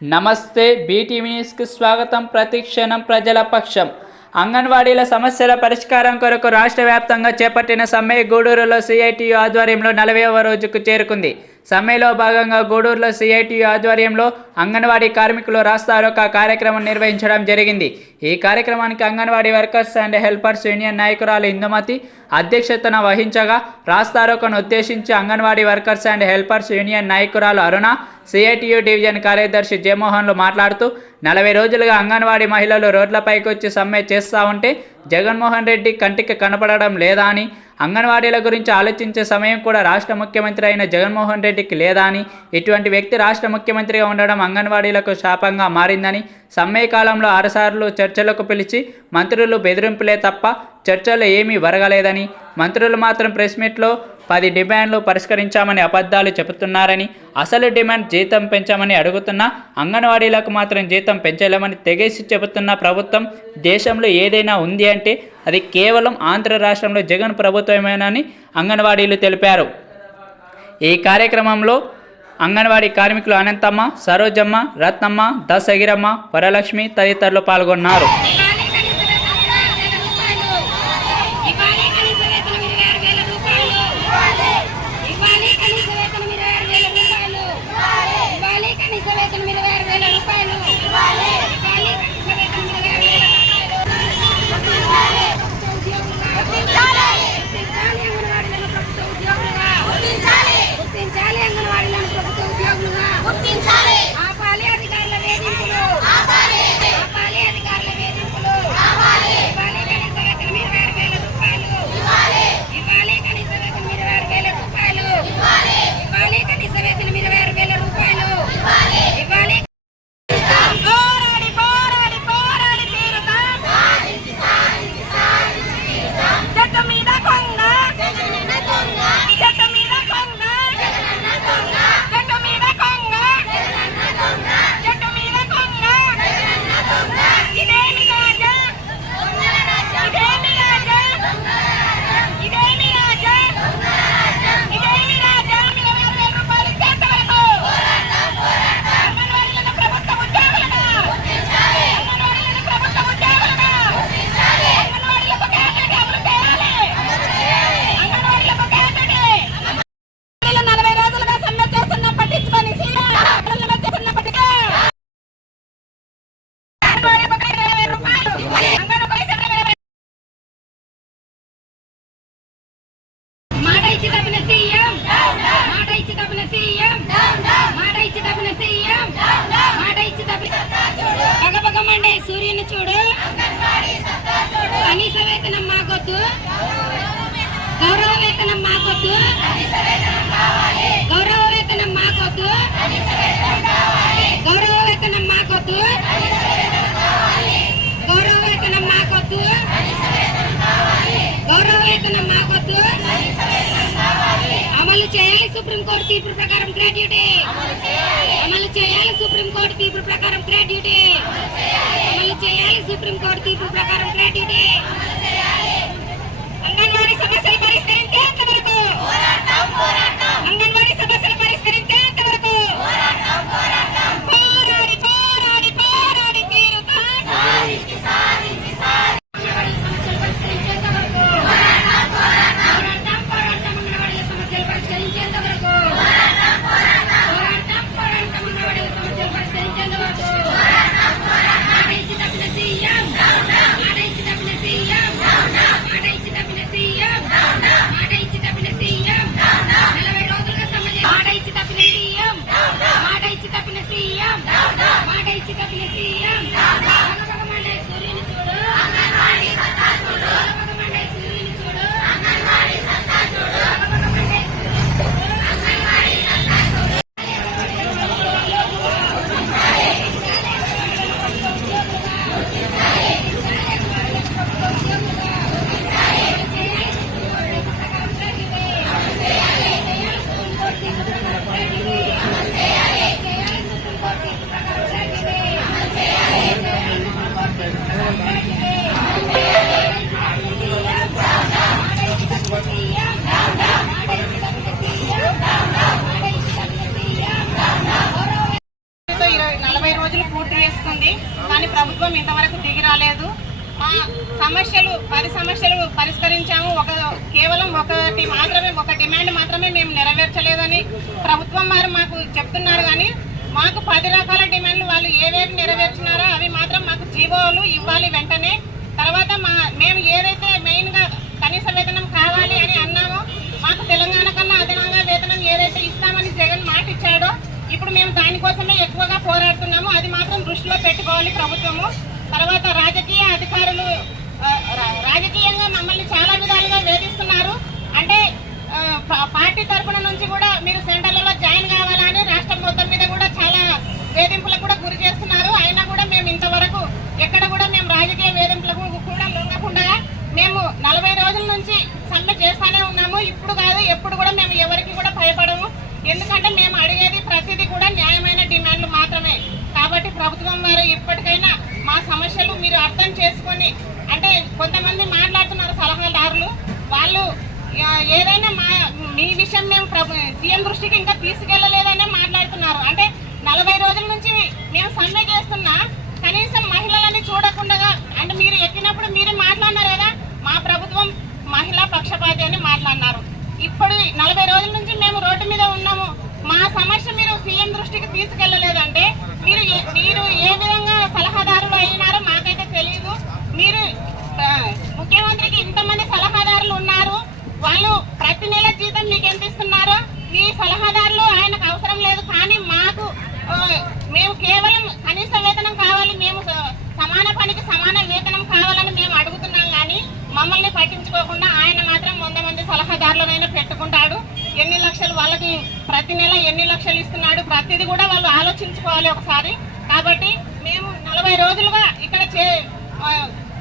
నమస్తే బీటీవీ న్యూస్కి స్వాగతం. ప్రతిక్షణం ప్రజల పక్షం. అంగన్వాడీల సమస్యల పరిష్కారం కొరకు రాష్ట్ర వ్యాప్తంగా చేపట్టిన సమ్మె గూడూరులో సిఐటియు ఆధ్వర్యంలో 40వ రోజుకు చేరుకుంది. సమ్మెలో భాగంగా గూడూరులో సిఐటియు ఆధ్వర్యంలో అంగన్వాడీ కార్మికులు రాస్తారోకో కార్యక్రమం నిర్వహించడం జరిగింది. ఈ కార్యక్రమానికి anganwadi workers and helpers union నాయకురాలు ఇందుమతి అధ్యక్షతన వహించగా, రాస్తారోకోను ఉద్దేశించి anganwadi workers and helpers union నాయకురాలు అరుణ, సిఐటియు డివిజన్ కార్యదర్శి జయమోహన్లు మాట్లాడుతూ 40 రోజులుగా అంగన్వాడీ మహిళలు రోడ్లపైకి వచ్చి సమ్మె చేస్తూ ఉంటే జగన్మోహన్ రెడ్డి కంటికి కనపడడం లేదా అని, అంగన్వాడీల గురించి ఆలోచించే సమయం కూడా రాష్ట్ర ముఖ్యమంత్రి అయిన జగన్మోహన్ రెడ్డికి లేదా అని, ఇటువంటి వ్యక్తి రాష్ట్ర ముఖ్యమంత్రిగా ఉండడం అంగన్వాడీలకు శాపంగా మారిందని, సమ్మె కాలంలో 6 సార్లు చర్చలకు పిలిచి మంత్రులు బెదిరింపులే తప్ప చర్చలు ఏమీ వరగలేదని, మంత్రులు మాత్రం ప్రెస్ మీట్లో 10 డిమాండ్లు పరిష్కరించామని అబద్ధాలు చెబుతున్నారని, అసలు డిమాండ్ జీతం పెంచామని అడుగుతున్నా అంగన్వాడీలకు మాత్రం జీతం పెంచలేమని తెగేసి చెబుతున్న ప్రభుత్వం దేశంలో ఏదైనా ఉంది అంటే అది కేవలం ఆంధ్ర రాష్ట్రంలో జగన్ ప్రభుత్వమేనని అంగన్వాడీలు తెలిపారు. ఈ కార్యక్రమంలో అంగన్వాడీ కార్మికులు అనంతమ్మ, సరోజమ్మ, రత్నమ్మ, దశగిరమ్మ, వరలక్ష్మి తదితరులు పాల్గొన్నారు. సూర్యుని చూడు, కనీస వేతనం మాకొద్దు, గౌరవ వేతనం మాకొద్దు, గౌరవ వేతనం మాకొద్దు, గౌరవ వేతనం మాకొద్దు, గౌరవ వేతనం మాకొద్దు, గౌరవ వేతనం మాకొద్దు. అమలు చేయాలి సుప్రీంకోర్టు తీర్పు ప్రకారం గ్రాడ్యుటీ, అమలు చేయాలి సుప్రీంకోర్టు తీర్పు ప్రకారం గ్రాడ్యుటీ, అమలు చేయాలి సుప్రీంకోర్టు తీర్పు ప్రకారం గ్రాడ్యుటీ. అంగన్వాడీ సమస్యలు పరిష్కరించేంత వరకు, అంగన్వాడీ సమస్యలు పరిష్కరించేంత వరకు పోరాడి పోరాడి పోరాడి తీరుతా. ప్రభుత్వం ఇంతవరకు దిగి రాలేదు. మా సమస్యలు 10 సమస్యలు పరిష్కరించాము. కేవలం ఒక డిమాండ్ మాత్రమే మేము నెరవేర్చలేదని ప్రభుత్వం వారు మాకు చెప్తున్నారు. కానీ మాకు 10 రకాల డిమాండ్లు వాళ్ళు ఏవేవి నెరవేర్చినారో అవి మాత్రం మాకు జీవోలు ఇవ్వాలి వెంటనే. తర్వాత మేము ఏదైతే మెయిన్గా కనీస వేతనం కావాలి అని అన్నామో, మాకు తెలంగాణ కన్నా అదనంగా వేతనం ఏదైతే ఇస్తామని జగన్ మాట ఇచ్చాడో ఇప్పుడు మేము దానికోసమే ఎక్కువగా పోరాడుతున్నాము. అది మాత్రం దృష్టిలో పెట్టుకోవాలి ప్రభుత్వము. తర్వాత రాజకీయ అధికారులు రాజకీయంగా మమ్మల్ని చాలా విధాలుగా వేధిస్తున్నారు. అంటే పార్టీ తరఫున నుంచి కూడా మీరు సెంటర్లలో జాయిన్ కావాలని రాష్ట్రం మొత్తం మీద కూడా చాలా వేధింపులకు కూడా గురి చేస్తున్నారు. అయినా కూడా మేము ఇంతవరకు ఎక్కడ కూడా మేము రాజకీయ వేధింపులకు కూడా లొంగకుండా మేము 40 రోజుల నుంచి సమ్మె చేస్తానే ఉన్నాము. ఇప్పుడు కాదు ఎప్పుడు కూడా మేము ఎవరికి కూడా భయపడము. ఎందుకంటే మేము అడిగేది ప్రతిదీ కూడా న్యాయమైన డిమాండ్లు మాత్రమే. కాబట్టి ప్రభుత్వం వారు ఇప్పటికైనా మా సమస్యలు మీరు అర్థం చేసుకొని, అంటే కొంతమంది మాట్లాడుతున్నారు సలహాదారులు, వాళ్ళు ఏదైనా మీ విషయం మేము సీఎం దృష్టికి ఇంకా తీసుకెళ్లలేదనే మాట్లాడుతున్నారు. అంటే 40 రోజుల నుంచి మేము సమ్మె చేస్తున్నా కనీసం మహిళలని చూడకుండా, అంటే మీరు ఎక్కినప్పుడు మీరే మాట్లాడినారు కదా, మా ప్రభుత్వం మహిళా పక్షపాతి అని మాట్లాడినారు. ఇప్పుడు 40 రోజుల నుంచి మేము రోడ్డు మీద ఉన్నాము. మా సమస్య మీరు సీఎం దృష్టికి తీసుకెళ్లలేదంటే మీరు ఏ విధంగా సలహాదారులు అయినారో మాకైతే తెలియదు. మీరు ముఖ్యమంత్రికి ఇంతమంది సలహాదారులు ఉన్నారు, వాళ్ళు ప్రతి నెల జీతం మీకు ఎంత ఇస్తున్నారో మీ సలహాదారులు ఆయనకు అవసరం లేదు. కానీ మేము కేవలం కనీస వేతనం కావాలి, మేము సమాన పనికి సమాన వేతనం కావాలని మేము అడుగుతున్నాం. కానీ మమ్మల్ని పట్టించుకోకుండా ఆయన మాత్రం 100 మంది సలహాదారులనైనా పెట్టుకుంటాడు. ఎన్ని లక్షలు వాళ్ళకి ప్రతి నెల ఎన్ని లక్షలు ఇస్తున్నాడు, ప్రతిదీ కూడా వాళ్ళు ఆలోచించుకోవాలి ఒకసారి. కాబట్టి మేము 40 రోజులుగా ఇక్కడ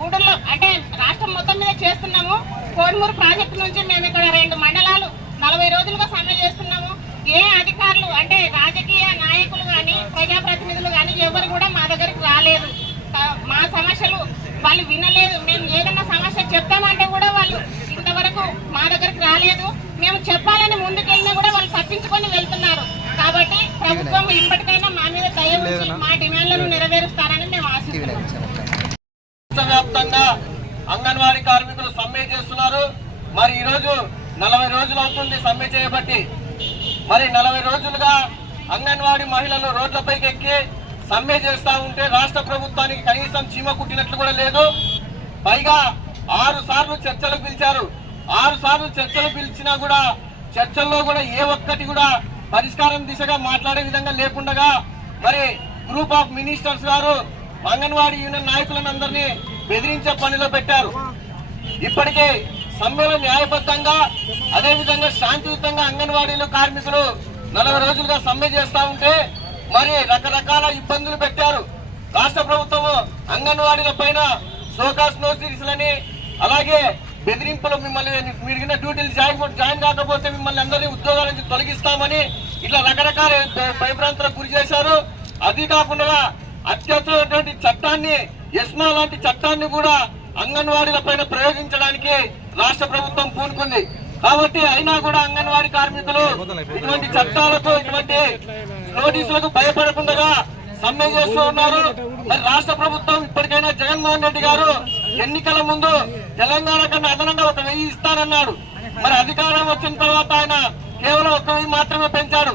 గూడూరులో అంటే రాష్ట్రం మొత్తం మీద చేస్తున్నాము. కోడుమూరు ప్రాజెక్టు నుంచి మేము ఇక్కడ 2 మండలాలు 40 రోజులుగా సమ్మె చేస్తున్నాము. ఏ అధికారులు అంటే రాజకీయ నాయకులు కానీ ప్రజాప్రతినిధులు కానీ ఎవరు కూడా మా దగ్గరికి రాలేదు. మా సమస్యలు వాళ్ళు వినలేదు. మేము ఏదైనా సమస్య చెప్తామంటే కూడా వాళ్ళు ఇంతవరకు మా దగ్గరికి రాలేదు. మేము చెప్పాలని ముందుకెళ్ళినా కూడా వాళ్ళు తప్పించుకొని వెళ్తున్నారు. కాబట్టి ప్రభుత్వం ఇప్పటికైనా మా మీద దయ ఉంచి మా డిమాండ్లను నెరవేరుస్తారని మేము ఆశిస్తున్నాం. వ్యాప్తంగా అంగన్వాడీ కార్మికులు సమ్మె చేస్తున్నారు. మరి ఈరోజు 40 రోజులు అవుతుంది సమ్మె చేయబట్టి. మరి 40 రోజులుగా అంగన్వాడీ మహిళలు రోడ్లపైకి ఎక్కి సమ్మె చేస్తూ ఉంటే రాష్ట్ర ప్రభుత్వానికి కనీసం చీమ కుట్టినట్లు కూడా లేదు. పైగా 6 సార్లు చర్చలకు పిలిచారు. 6 సార్లు చర్చలు పిలిచినా కూడా చర్చల్లో కూడా ఏ ఒక్కటి కూడా పరిష్కారం దిశగా మాట్లాడే విధంగా లేకుండా మరి గ్రూప్ ఆఫ్ మినిస్టర్స్ గారు అంగన్వాడీ యూనియన్ నాయకులందరినీ బెదిరించే పనిలో పెట్టారు. ఇప్పటికే సమ్మెలో న్యాయబద్ధంగా అదేవిధంగా శాంతియుతంగా అంగన్వాడీలు కార్మికులు 40 రోజులుగా సమ్మె చేస్తూ ఉంటే మరి రకరకాల ఇబ్బందులు పెట్టారు. రాష్ట్ర ప్రభుత్వం అంగన్వాడీల పైన సోకాస్ నోటీసులని అలాగే బెదిరింపులు, మిమ్మల్ని మీరు డ్యూటీలు జాయిన్ కాకపోతే మిమ్మల్ని అందరినీ ఉద్యోగాల నుంచి తొలగిస్తామని ఇట్లా రకరకాల భయభ్రాంతులకు గురి చేశారు. అది కాకుండా అత్యవసరమైనటువంటి చట్టాన్ని ఎస్మా లాంటి చట్టాన్ని కూడా అంగన్వాడీల పైన ప్రయోగించడానికి రాష్ట్ర ప్రభుత్వం పూనుకుంది. కాబట్టి అయినా కూడా అంగన్వాడీ కార్మికులు ఇటువంటి చట్టాలకు ఇటువంటి నోటీసులకు భయపడకుండా సమ్మె చేస్తూ ఉన్నారు. మరి రాష్ట్ర ప్రభుత్వం ఇప్పటికైనా జగన్మోహన్ రెడ్డి గారు ఎన్నికల ముందు తెలంగాణ కన్నా అదనంగా 1000 ఇస్తానన్నాడు. మరి అధికారం వచ్చిన తర్వాత ఆయన కేవలం 1000 మాత్రమే పెంచాడు.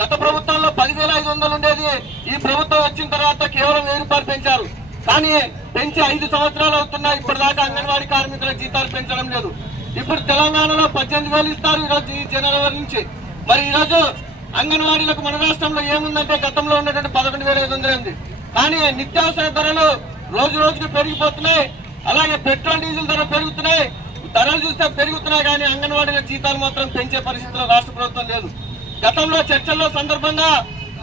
గత ప్రభుత్వంలో 10,500 ఉండేది. ఈ ప్రభుత్వం వచ్చిన తర్వాత కేవలం 1000 రూపాయలు పెంచారు. కానీ పెంచి 5 సంవత్సరాలు అవుతున్నా ఇప్పటిదాకా అంగన్వాడీ కార్మికుల జీతాలు పెంచడం లేదు. ఇప్పుడు తెలంగాణలో 18,000 ఇస్తారు ఈరోజు ఈ జనవరి నుంచి. మరి ఈరోజు అంగన్వాడీలకు మన రాష్ట్రంలో ఏముందంటే గతంలో ఉన్నటువంటి 11,500 ఉంది. కానీ నిత్యావసర ధరలు రోజు రోజుకు పెరిగిపోతున్నాయి. అలాగే పెట్రోల్ డీజిల్ ధర పెరుగుతున్నాయి. ధరలు చూస్తే పెరుగుతున్నాయి కానీ అంగన్వాడీల జీతాలు మాత్రం పెంచే పరిస్థితిలో రాష్ట్ర ప్రభుత్వం లేదు. గతంలో చర్చల్లో సందర్భంగా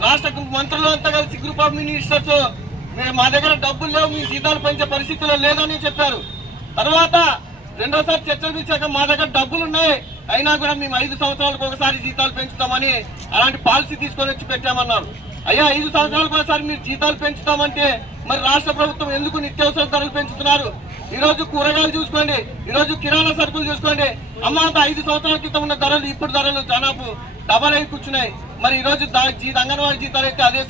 రాష్ట్ర మంత్రులు అంతా కలిసి గ్రూప్ ఆఫ్ మినిస్టర్స్ మా దగ్గర డబ్బులు లేవు, మీ జీతాలు పెంచే పరిస్థితిలో లేదని చెప్పారు. తర్వాత రెండోసారి చర్చలు పిలిచాక మా దగ్గర డబ్బులు ఉన్నాయి, అయినా కూడా మేము 5 సంవత్సరాలకు ఒకసారి జీతాలు పెంచుతామని అలాంటి పాలసీ తీసుకొని వచ్చి పెట్టామన్నారు. అయ్యా 5 సంవత్సరాలకు ఒకసారి మీరు జీతాలు పెంచుతామంటే మరి రాష్ట్ర ప్రభుత్వం ఎందుకు నిత్యావసర ధరలు పెంచుతున్నారు? ఈరోజు కూరగాయలు చూసుకోండి, ఈరోజు కిరాణా సరుకులు చూసుకోండి. అమ్మాంత 5 సంవత్సరాల క్రితం ఉన్న ధరలు ఇప్పుడు ధరలు దాదాపు డబల్ అయి కూర్చున్నాయి. మరి ఈ రోజు అంగన్వాడీ జీతాలు అయితే అదే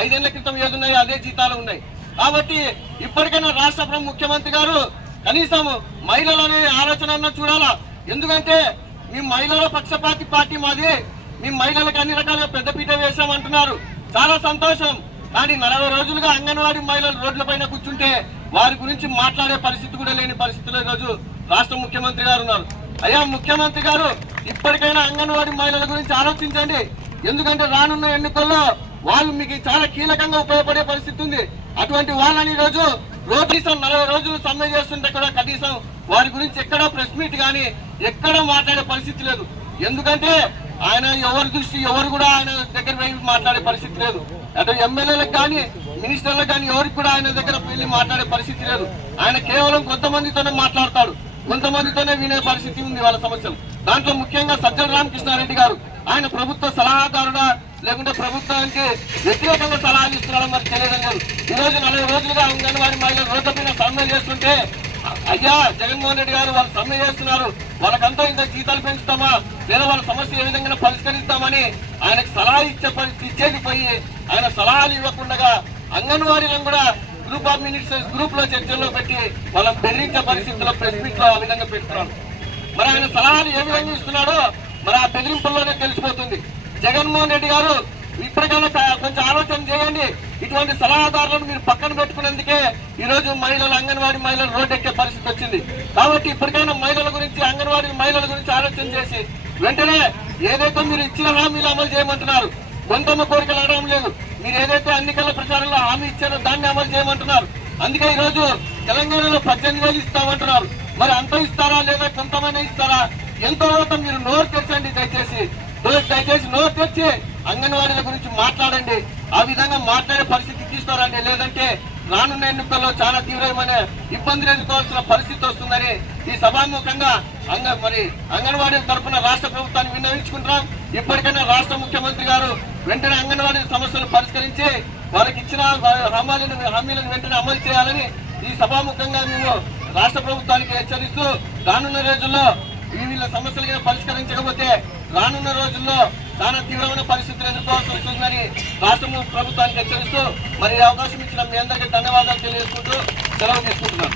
5 ఏళ్ల క్రితం ఏదున్నాయో అదే జీతాలు ఉన్నాయి. కాబట్టి ఇప్పటికైనా రాష్ట్ర ముఖ్యమంత్రి గారు కనీసం మహిళలనే ఆలోచన చూడాలా. ఎందుకంటే మీ మహిళల పక్షపాతి పార్టీ మాది, మీ మహిళలకు అన్ని రకాలుగా పెద్దపీట వేశామంటున్నారు, చాలా సంతోషం. కానీ 40 రోజులుగా అంగన్వాడీ మహిళలు రోడ్లపైన కూర్చుంటే వారి గురించి మాట్లాడే పరిస్థితి కూడా లేని పరిస్థితిలో ఈరోజు రాష్ట్ర ముఖ్యమంత్రి గారు ఉన్నారు. అయ్యా ముఖ్యమంత్రి గారు, ఇప్పటికైనా అంగన్వాడీ మహిళల గురించి ఆలోచించండి. ఎందుకంటే రానున్న ఎన్నికల్లో వాళ్ళు మీకు చాలా కీలకంగా ఉపయోగపడే పరిస్థితి ఉంది. అటువంటి వాళ్ళని ఈరోజు కనీసం 40 రోజులు సమ్మె చేస్తుంటే కూడా కనీసం వారి గురించి ఎక్కడా ప్రెస్ మీట్ కానీ ఎక్కడా మాట్లాడే పరిస్థితి లేదు. ఎందుకంటే ఆయన ఎవరి దృష్టి ఎవరు కూడా ఆయన దగ్గర పోయి మాట్లాడే పరిస్థితి లేదు. అటు ఎమ్మెల్యేలకు కానీ మినిస్టర్లకు కానీ ఎవరికి కూడా ఆయన దగ్గర వెళ్ళి మాట్లాడే పరిస్థితి లేదు. ఆయన కేవలం కొంతమందితోనే మాట్లాడతాడు, కొంతమందితోనే వినే పరిస్థితి ఉంది వాళ్ళ సమస్యలు. దాంట్లో ముఖ్యంగా సజ్జల రామకృష్ణారెడ్డి గారు ఆయన ప్రభుత్వ సలహాదారుడా లేకుంటే ప్రభుత్వానికి వ్యతిరేకంగా సలహాలు ఇస్తున్నాడో మరి తెలియడం లేదు. ఈ రోజు 40 రోజులుగా అంగన్వాడీ మహిళలు రోడ్లపైన సమ్మె చేస్తుంటే అయ్యా జగన్మోహన్ రెడ్డి గారు వాళ్ళు సమ్మె చేస్తున్నారు, వాళ్ళకంతా ఇంత జీతాలు పెంచుతామా లేదా వాళ్ళ సమస్య ఏ విధంగా పరిష్కరిస్తామని ఆయనకు సలహా ఇచ్చేది పోయి ఆయన సలహాలు ఇవ్వకుండా అంగన్వాడీలను కూడా గ్రూప్ ఆఫ్ మినిస్టర్స్ గ్రూప్ లో చర్చల్లో పెట్టి వాళ్ళని బెదిరించే పరిస్థితుల్లో ప్రెస్ మీట్ లో ఆ విధంగా పెడుతున్నాడు. మరి ఆయన సలహాలు ఏ విధంగా ఇస్తున్నాడో మరి ఆ బెదిరింపుల్లోనే తెలిసిపోతుంది. జగన్మోహన్ రెడ్డి గారు ఇప్పటికైనా కొంచెం ఆలోచన చేయండి. ఇటువంటి సలహాదారులను మీరు పక్కన పెట్టుకునేందుకే ఈ రోజు అంగన్వాడీ మహిళలు రోడ్డు ఎక్కే పరిస్థితి వచ్చింది. కాబట్టి ఇప్పటికైనా మహిళల గురించి అంగన్వాడీ మహిళల గురించి ఆలోచన చేసి వెంటనే ఏదైతే మీరు ఇచ్చిన హామీలు అమలు చేయమంటున్నారు, గొంతమ్మ కోరికలు అడగడం లేదు, మీరు ఏదైతే ఎన్నికల ప్రచారంలో హామీ ఇచ్చారో దాన్ని అమలు చేయమంటున్నారు. అందుకే ఈ రోజు తెలంగాణలో 18,000 ఇస్తామంటున్నారు. మరి అంత ఇస్తారా లేదా కొంతమంది ఇస్తారా? ఎంతో మీరు నోరు తెచ్చండి, దయచేసి నోరు తెచ్చి అంగన్వాడీల గురించి మాట్లాడండి. ఆ విధంగా మాట్లాడే పరిస్థితి తీసుకోరండి. లేదంటే రానున్న ఎన్నికల్లో చాలా తీవ్రమైన ఇబ్బందులు ఎదుర్కోవాల్సిన పరిస్థితి వస్తుందని ఈ సభాముఖంగా అంగన్వాడీల తరఫున రాష్ట్ర ప్రభుత్వాన్ని విన్నవించుకుంటున్నాం. ఇప్పటికైనా రాష్ట్ర ముఖ్యమంత్రి గారు వెంటనే అంగన్వాడీ సమస్యలు పరిష్కరించి వాళ్ళకి ఇచ్చిన హామీలను వెంటనే అమలు చేయాలని ఈ సభాముఖంగా మేము రాష్ట్ర ప్రభుత్వానికి హెచ్చరిస్తూ రానున్న రోజుల్లో వీళ్ళ సమస్యలు పరిష్కరించకపోతే రానున్న రోజుల్లో చాలా తీవ్రమైన పరిస్థితులు ఎదుర్కోవాల్సి వస్తుందని రాష్ట్ర ప్రభుత్వానికి హెచ్చరిస్తూ మరి అవకాశం ఇచ్చిన మీ అందరికీ ధన్యవాదాలు తెలియజేసుకుంటూ సెలవు తీసుకుంటున్నాను.